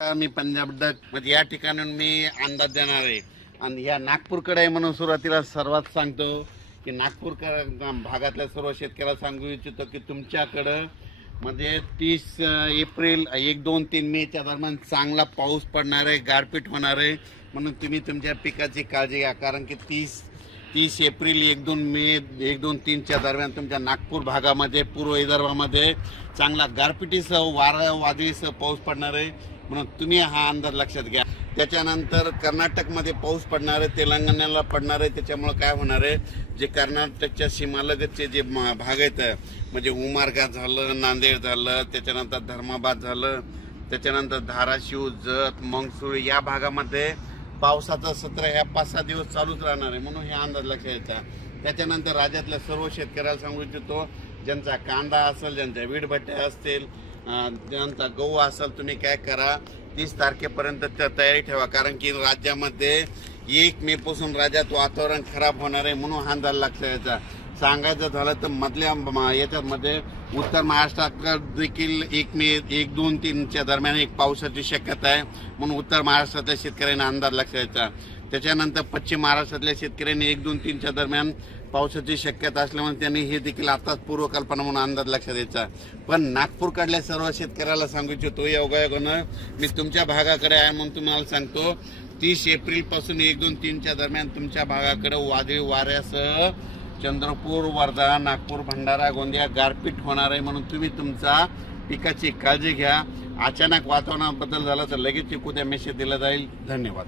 मी Punjab duck म्हणजे या ठिकाणून मी अंदाज देणार आहे आणि या नागपूरकडे म्हणून सुरुवातीला सर्वात सांगतो की नागपूर भागातल्या सर्व शेतकऱ्याला सांगू इच्छितो की तुमच्याकडं म्हणजे 30 एप्रिल 1, 2, 3 मेच्या दरम्यान चांगला पाऊस पडणार आहे, गारपीट होणार आहे. म्हणून तुम्ही तुमच्या पिकाची काळजी घ्या, कारण की 30 एप्रिल 1, 2 मे 1, 2, 3च्या दरम्यान तुमच्या नागपूर भागामध्ये पूर्व विदर्भामध्ये चांगला गारपिटीसह वादळीसह पाऊस पडणार आहे. म्हणून तुम्ही हा अंदाज लक्षात घ्या. त्याच्यानंतर कर्नाटकमध्ये पाऊस पडणार आहे, तेलंगणाला पडणार आहे. त्याच्यामुळे काय होणार आहे, जे कर्नाटकच्या सीमालगतचे जे भाग आहेत म्हणजे उमरगा झालं, नांदेड झालं, त्याच्यानंतर धर्माबाद झालं, त्याच्यानंतर धाराशिव, जत, मंगसूळ या भागामध्ये पावसाचं सत्र ह्या 5-6 दिवस चालूच राहणार आहे. म्हणून हे अंदाज लक्षात घ्यायचा. त्याच्यानंतर राज्यातल्या सर्व शेतकऱ्याला सांगू इच्छितो, ज्यांचा कांदा असेल, ज्यांच्या वीटभट्ट्या असतील, ज्यांचा गहू असेल, तुम्ही काय करा 30 तारखेपर्यंत तयारी ठेवा, कारण की राज्यामध्ये 1 मे पासून राज्यात वातावरण खराब होणार आहे. म्हणून हा अंदाज लक्षात घ्यायचा. सांगायचं झालं तर मधल्या याच्यामध्ये उत्तर महाराष्ट्रात देखील 1 मे 1, 2, 3च्या दरम्यान एक पावसाची शक्यता आहे. म्हणून उत्तर महाराष्ट्रातल्या शेतकऱ्यांना अंदाज लक्षात घ्यायचा. त्याच्यानंतर पश्चिम महाराष्ट्रातल्या शेतकऱ्यांनी 1, 2, 3च्या दरम्यान पावसाची शक्यता असल्यामुळे त्यांनी हे देखील आताच पूर्वकल्पना म्हणून अंदाज लक्षात द्यायचा. पण नागपूरकडल्या सर्व शेतकऱ्याला सांगू इच्छितो, योगायोगानं मी तुमच्या भागाकडे आहे म्हणून तुम्हाला सांगतो, 30 एप्रिल पासून 1, 2, 3च्या दरम्यान तुमच्या भागाकडे वादळी वाऱ्यासह चंद्रपूर, वर्धा, नागपूर, भंडारा, गोंदिया गारपीट होणार आहे. म्हणून तुम्ही तुमचा पिकाची काळजी घ्या. अचानक वातावरणात बदल झाला तर लगेच उद्या मेसेज दिला जाईल. धन्यवाद.